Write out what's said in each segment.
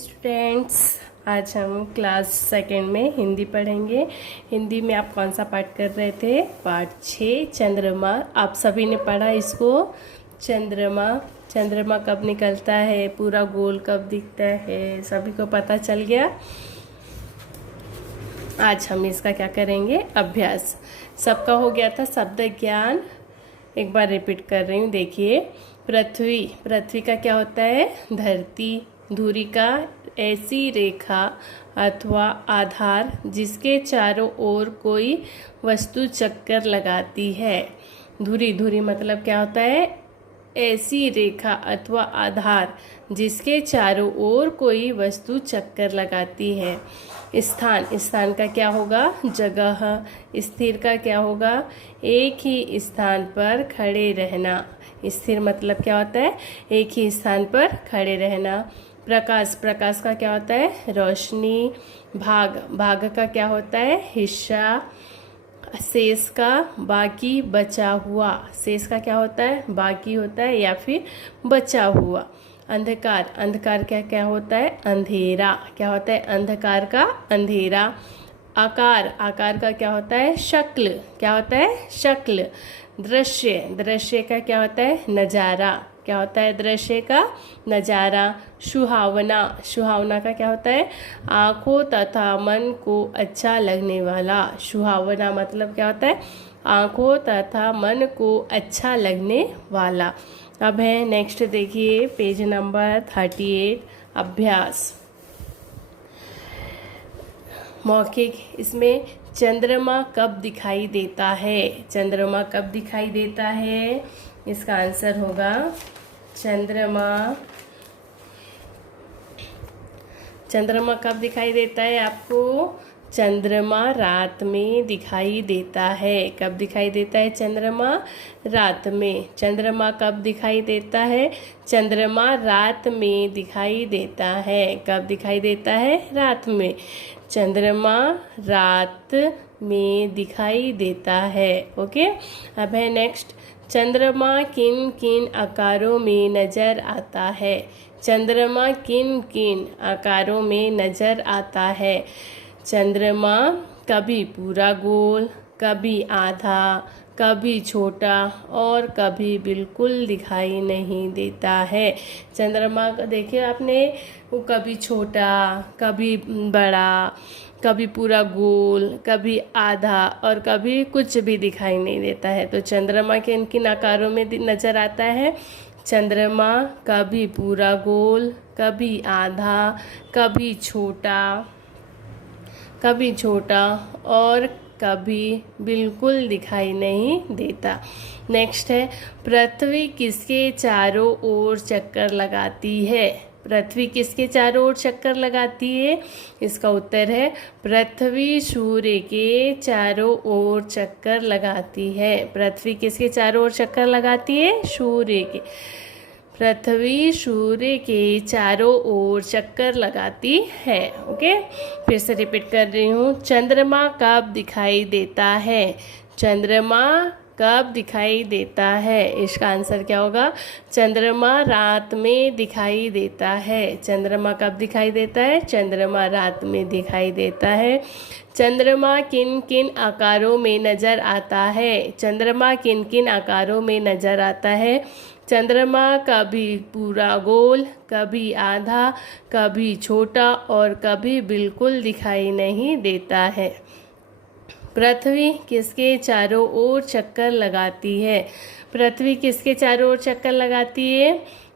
Students, आज हम class second में हिंदी पढ़ेंगे। हिंदी में आप कौन सा पाठ कर रहे थे? पाठ 6 चंद्रमा। आप सभी ने पढ़ा इसको। चंद्रमा, चंद्रमा कब निकलता है, पूरा गोल कब दिखता है, सभी को पता चल गया। आज हम इसका क्या करेंगे? अभ्यास। सबका हो गया था शब्द ज्ञान। एक बार रिपीट कर रही हूँ, देखिए। पृथ्वी, पृथ्वी का क्या होता है? धरती। धुरी का ऐसी रेखा अथवा आधार जिसके चारों ओर कोई वस्तु चक्कर लगाती है। धुरी, धुरी मतलब क्या होता है? ऐसी रेखा अथवा आधार जिसके चारों ओर कोई वस्तु चक्कर लगाती है। स्थान, स्थान का क्या होगा? जगह। स्थिर का क्या होगा? एक ही स्थान पर खड़े रहना। स्थिर मतलब क्या होता है? एक ही स्थान पर खड़े रहना। प्रकाश, प्रकाश का क्या होता है? रोशनी। भाग, भाग का क्या होता है? हिस्सा। शेष का बाकी बचा हुआ। शेष का क्या होता है? बाकी होता है या फिर बचा हुआ। अंधकार, अंधकार क्या क्या होता है? अंधेरा। क्या होता है? अंधकार का अंधेरा। आकार, आकार का क्या होता है? शक्ल। क्या होता है? शक्ल। दृश्य, दृश्य का क्या होता है? नज़ारा। क्या होता है? दृश्य का नज़ारा। सुहावना, सुहावना का क्या होता है? आँखों तथा मन को अच्छा लगने वाला। सुहावना मतलब क्या होता है? आँखों तथा मन को अच्छा लगने वाला। अब है नेक्स्ट, देखिए पेज नंबर 38, अभ्यास। मौखिक, इसमें चंद्रमा कब दिखाई देता है? चंद्रमा कब दिखाई देता है? इसका आंसर होगा चंद्रमा। चंद्रमा कब दिखाई देता है आपको? चंद्रमा रात में दिखाई देता है। कब दिखाई देता है चंद्रमा? रात में। चंद्रमा कब दिखाई देता है? चंद्रमा रात में दिखाई देता है। कब दिखाई देता है? रात में। चंद्रमा रात में दिखाई देता है। ओके। अब है नेक्स्ट, चंद्रमा किन किन आकारों में नजर आता है? चंद्रमा किन किन आकारों में नजर आता है? चंद्रमा कभी पूरा गोल, कभी आधा, कभी छोटा और कभी बिल्कुल दिखाई नहीं देता है। चंद्रमा का देखिए आपने, वो कभी छोटा, कभी बड़ा, कभी पूरा गोल, कभी आधा और कभी कुछ भी दिखाई नहीं देता है। तो चंद्रमा किन किन आकारों में नजर आता है? चंद्रमा कभी पूरा गोल, कभी आधा, कभी छोटा और कभी बिल्कुल दिखाई नहीं देता। नेक्स्ट है, पृथ्वी किसके चारों ओर चक्कर लगाती है? पृथ्वी किसके चारों ओर चक्कर लगाती है? इसका उत्तर है पृथ्वी सूर्य के चारों ओर चक्कर लगाती है। पृथ्वी किसके चारों ओर चक्कर लगाती है? सूर्य के। पृथ्वी सूर्य के चारों ओर चक्कर लगाती है। ओके, फिर से रिपीट कर रही हूँ। चंद्रमा कब दिखाई देता है? चंद्रमा कब दिखाई देता है? इसका आंसर क्या होगा? चंद्रमा रात में दिखाई देता है। चंद्रमा कब दिखाई देता है? चंद्रमा रात में दिखाई देता है। चंद्रमा किन किन आकारों में नजर आता है? चंद्रमा किन किन आकारों में नजर आता है? चंद्रमा कभी पूरा गोल, कभी आधा, कभी छोटा और कभी बिल्कुल दिखाई नहीं देता है। पृथ्वी किसके चारों ओर चक्कर लगाती है? पृथ्वी किसके चारों ओर चक्कर लगाती है?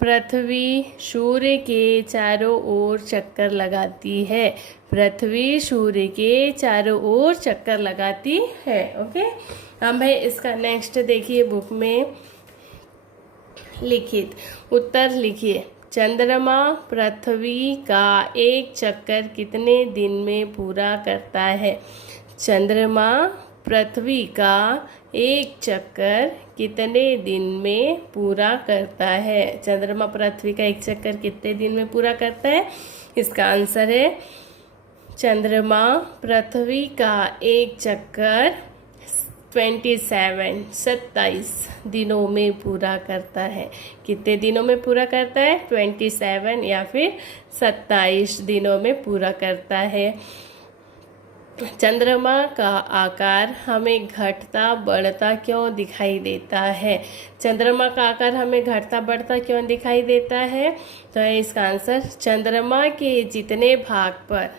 पृथ्वी सूर्य के चारों ओर चक्कर लगाती है। पृथ्वी सूर्य के चारों ओर चक्कर लगाती है। ओके। अब है इसका नेक्स्ट, देखिए बुक में लिखित उत्तर लिखिए। चंद्रमा पृथ्वी का एक चक्कर कितने दिन में पूरा करता है? चंद्रमा पृथ्वी का एक चक्कर कितने दिन में पूरा करता है? चंद्रमा पृथ्वी का एक चक्कर कितने दिन में पूरा करता है? इसका आंसर है चंद्रमा पृथ्वी का एक चक्कर 27 27 दिनों में पूरा करता है। कितने दिनों में पूरा करता है? 27 या फिर 27 दिनों में पूरा करता है। चंद्रमा का आकार हमें घटता बढ़ता क्यों दिखाई देता है? चंद्रमा का आकार हमें घटता बढ़ता क्यों दिखाई देता है? तो है इसका आंसर, चंद्रमा के जितने भाग पर,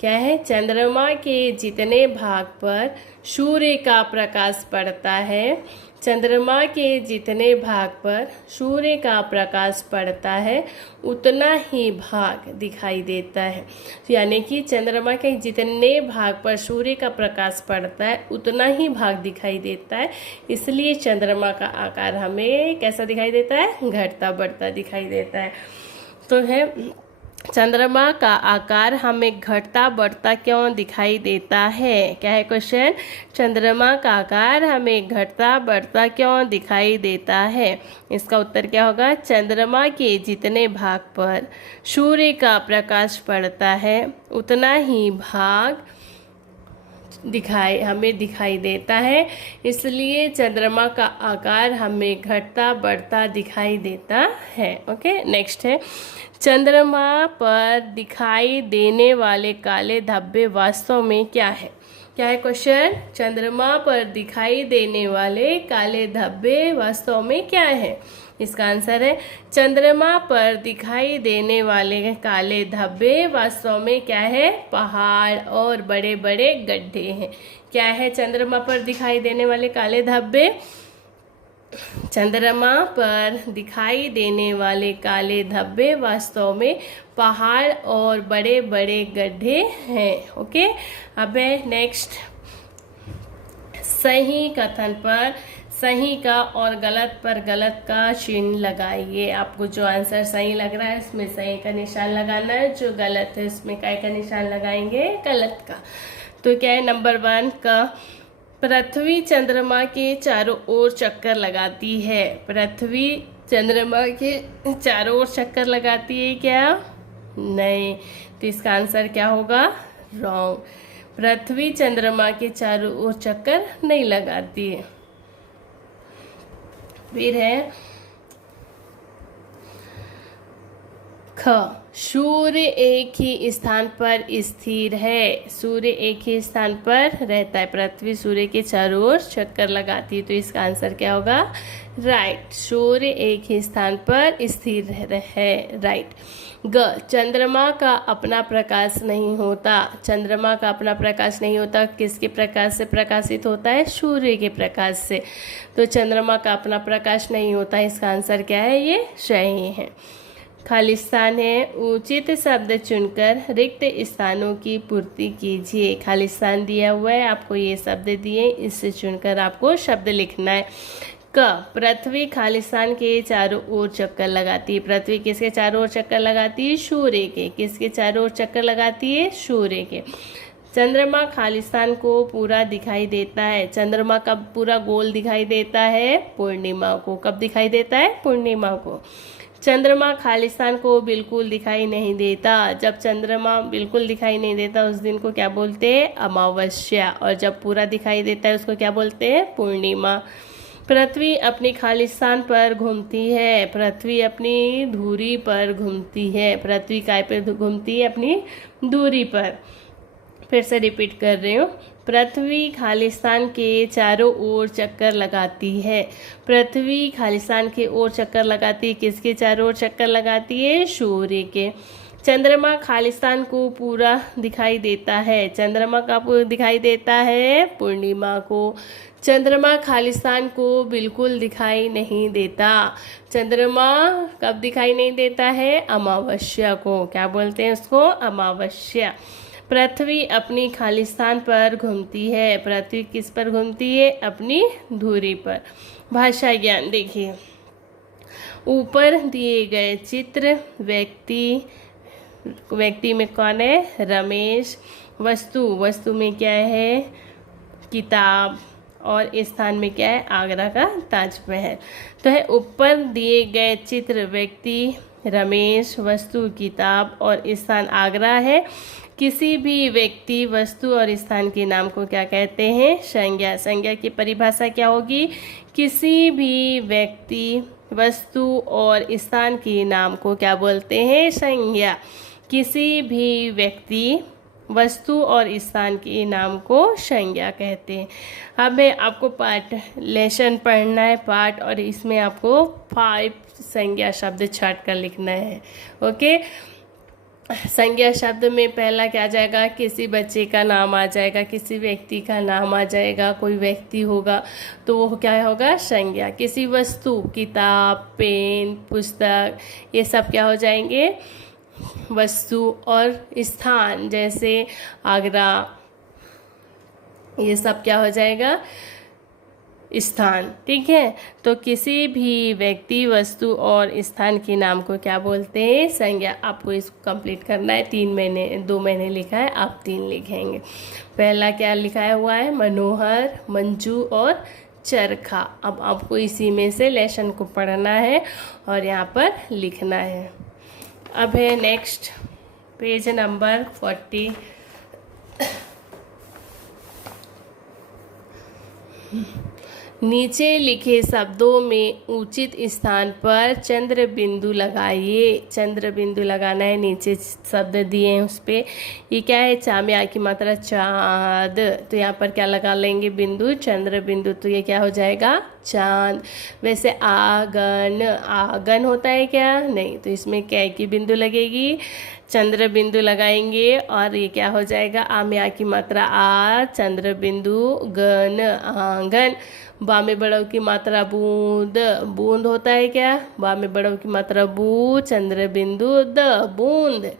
क्या है, चंद्रमा के जितने भाग पर सूर्य का प्रकाश पड़ता है, चंद्रमा के जितने भाग पर सूर्य का प्रकाश पड़ता है उतना ही भाग दिखाई देता है। यानी कि चंद्रमा के जितने भाग पर सूर्य का प्रकाश पड़ता है उतना ही भाग दिखाई देता है, इसलिए चंद्रमा का आकार हमें कैसा दिखाई देता है? घटता बढ़ता दिखाई देता है। तो है चंद्रमा का आकार हमें घटता बढ़ता क्यों दिखाई देता है? क्या है क्वेश्चन? चंद्रमा का आकार हमें घटता बढ़ता क्यों दिखाई देता है? इसका उत्तर क्या होगा? चंद्रमा के जितने भाग पर सूर्य का प्रकाश पड़ता है उतना ही भाग हमें दिखाई देता है, इसलिए चंद्रमा का आकार हमें घटता बढ़ता दिखाई देता है। ओके, नेक्स्ट है, चंद्रमा पर दिखाई देने वाले काले धब्बे वास्तव में क्या है? क्या है क्वेश्चन? चंद्रमा पर दिखाई देने वाले काले धब्बे वास्तव में क्या है? इसका आंसर है, चंद्रमा पर दिखाई देने वाले काले धब्बे वास्तव में क्या है? पहाड़ और बड़े बड़े गड्ढे हैं। क्या है चंद्रमा पर दिखाई देने वाले काले धब्बे? चंद्रमा पर दिखाई देने वाले काले धब्बे वास्तव में पहाड़ और बड़े बड़े गड्ढे हैं। ओके, अब है नेक्स्ट, सही कथन पर सही का और गलत पर गलत का चिन्ह लगाइए। आपको जो आंसर सही लग रहा है उसमें सही का निशान लगाना है, जो गलत है उसमें काय का निशान लगाएंगे? गलत का। तो क्या है नंबर 1 का, पृथ्वी चंद्रमा के चारों ओर चक्कर लगाती है। पृथ्वी चंद्रमा के चारों ओर चक्कर लगाती है क्या? नहीं, तो इसका आंसर क्या होगा? रॉन्ग। पृथ्वी चंद्रमा के चारों ओर चक्कर नहीं लगाती है। फिर है ख, सूर्य एक ही स्थान पर स्थिर है। सूर्य एक ही स्थान पर रहता है। पृथ्वी सूर्य के चारों ओर चक्कर लगाती है, तो इसका आंसर क्या होगा? राइट, सूर्य एक ही स्थान पर स्थिर है। राइट। ग, चंद्रमा का अपना प्रकाश नहीं होता। चंद्रमा का अपना प्रकाश नहीं होता, किसके प्रकाश से प्रकाशित होता है? सूर्य के प्रकाश से। तो चंद्रमा का अपना प्रकाश नहीं होता, इसका आंसर क्या है? ये सही है। खालिस्तान है, उचित शब्द चुनकर रिक्त स्थानों की पूर्ति कीजिए। खालिस्तान दिया हुआ है, आपको ये शब्द दिए, इससे चुनकर आपको शब्द लिखना है। क, पृथ्वी खालिस्तान के चारों ओर चक्कर लगाती है। पृथ्वी किसके चारों ओर चक्कर लगाती है? सूर्य के। किसके चारों ओर चक्कर लगाती है? सूर्य के। चंद्रमा खालिस्तान को पूरा दिखाई देता है। चंद्रमा का पूरा गोल दिखाई देता है पूर्णिमा को। कब दिखाई देता है? पूर्णिमा को। चंद्रमा खालिस्तान को बिल्कुल दिखाई नहीं देता। जब चंद्रमा बिल्कुल दिखाई नहीं देता उस दिन को क्या बोलते हैं? अमावस्या। और जब पूरा दिखाई देता है उसको क्या बोलते हैं? पूर्णिमा। पृथ्वी अपनी खालिस्तान पर घूमती है। पृथ्वी अपनी धुरी पर घूमती है। पृथ्वी काय पर घूमती है? अपनी धुरी पर। फिर से रिपीट कर रही हूँ, पृथ्वी खालिस्तान के चारों ओर चक्कर लगाती है। पृथ्वी खालिस्तान के ओर चक्कर लगाती है। किसके चारों ओर चक्कर लगाती है? सूर्य के। चंद्रमा खालिस्तान को पूरा दिखाई देता है। चंद्रमा का दिखाई देता है पूर्णिमा को। चंद्रमा खालिस्तान को बिल्कुल दिखाई नहीं देता। चंद्रमा कब दिखाई नहीं देता है? अमावस्या को। क्या बोलते हैं उसको? अमावस्या। पृथ्वी अपनी खालिस्तान पर घूमती है। पृथ्वी किस पर घूमती है? अपनी धुरी पर। भाषा ज्ञान देखिए, ऊपर दिए गए चित्र व्यक्ति में कौन है? रमेश। वस्तु में क्या है? किताब। और स्थान में क्या है? आगरा का ताजमहल। तो है ऊपर दिए गए चित्र व्यक्ति रमेश, वस्तु किताब और स्थान आगरा है। किसी भी व्यक्ति, वस्तु और स्थान के नाम को क्या कहते हैं? संज्ञा। संज्ञा की परिभाषा क्या होगी? किसी भी व्यक्ति, वस्तु और स्थान के नाम को क्या बोलते हैं? संज्ञा। किसी भी व्यक्ति, वस्तु और स्थान के नाम को संज्ञा कहते हैं। अब मैं आपको पाठ लेसन पढ़ना है पाठ, और इसमें आपको 5 संज्ञा शब्द छाट कर लिखना है। ओके, संज्ञा शब्द में पहला क्या आ जाएगा? किसी बच्चे का नाम आ जाएगा, किसी व्यक्ति का नाम आ जाएगा, कोई व्यक्ति होगा तो वो क्या होगा? संज्ञा। किसी वस्तु, किताब, पेन, पुस्तक, ये सब क्या हो जाएंगे? वस्तु। और स्थान जैसे आगरा, ये सब क्या हो जाएगा? स्थान। ठीक है, तो किसी भी व्यक्ति, वस्तु और स्थान के नाम को क्या बोलते हैं? संज्ञा। आपको इसको कंप्लीट करना है। 3 महीने, 2 महीने लिखा है, आप 3 लिखेंगे। पहला क्या लिखा हुआ है? मनोहर, मंजू और चरखा। अब आपको इसी में से लेसन को पढ़ना है और यहाँ पर लिखना है। अब है नेक्स्ट पेज नंबर 40। नीचे लिखे शब्दों में उचित स्थान पर चंद्र बिंदु लगाइए। चंद्र बिंदु लगाना है, नीचे शब्द दिए हैं उस पर। ये क्या है? चा में आ की मात्रा चाँद, तो यहाँ पर क्या लगा लेंगे? बिंदु, चंद्र बिंदु, तो ये क्या हो जाएगा? चांद। वैसे आगन, आगन होता है क्या? नहीं, तो इसमें क्या की बिंदु लगेगी? चंद्र बिंदु लगाएंगे और ये क्या हो जाएगा? आ में आ की मात्रा आ, चंद्र बिंदु, गन, आंगन। बा में बड़व की मात्रा बूंद, बूंद होता है क्या? बा में बड़व की मात्रा बू, चंद्र बिंदु, द, बूंद।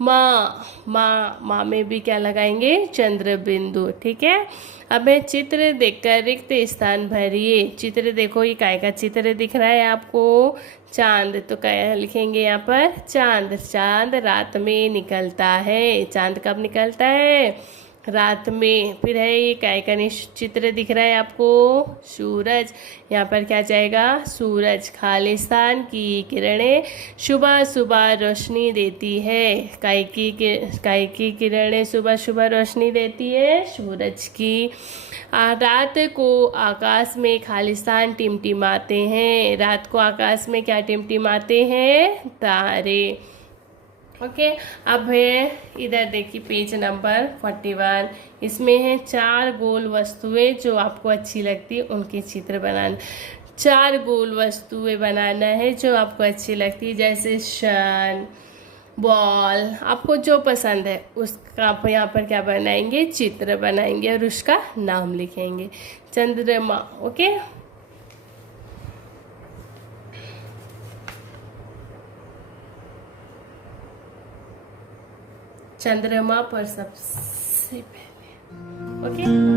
माँ, माँ, माँ में भी क्या लगाएंगे? चंद्र बिंदु। ठीक है, अब मैं चित्र देखकर रिक्त स्थान भरिए। चित्र देखो, ये काय का चित्र दिख रहा है आपको? चांद, तो क्या लिखेंगे यहाँ पर? चांद। चांद रात में निकलता है। चांद कब निकलता है? रात में। फिर है ये काय का चित्र दिख रहा है आपको? सूरज। यहाँ पर क्या जाएगा? सूरज। खालिस्तान की किरणें सुबह सुबह रोशनी देती है। काय की किरणें सुबह सुबह रोशनी देती है? सूरज की। रात को आकाश में खालिस्तान टिमटिमाते हैं। रात को आकाश में क्या टिमटिमाते हैं? तारे। ओके, अब है इधर देखिए पेज नंबर 41। इसमें है 4 गोल वस्तुएं जो आपको अच्छी लगती है, उनके चित्र बनाना। 4 गोल वस्तुएं बनाना है जो आपको अच्छी लगती है, जैसे सन, बॉल, आपको जो पसंद है उसका आप यहाँ पर क्या बनाएंगे? चित्र बनाएंगे और उसका नाम लिखेंगे। चंद्रमा। ओके, चंद्रमा पर सबसे पहले। ओके।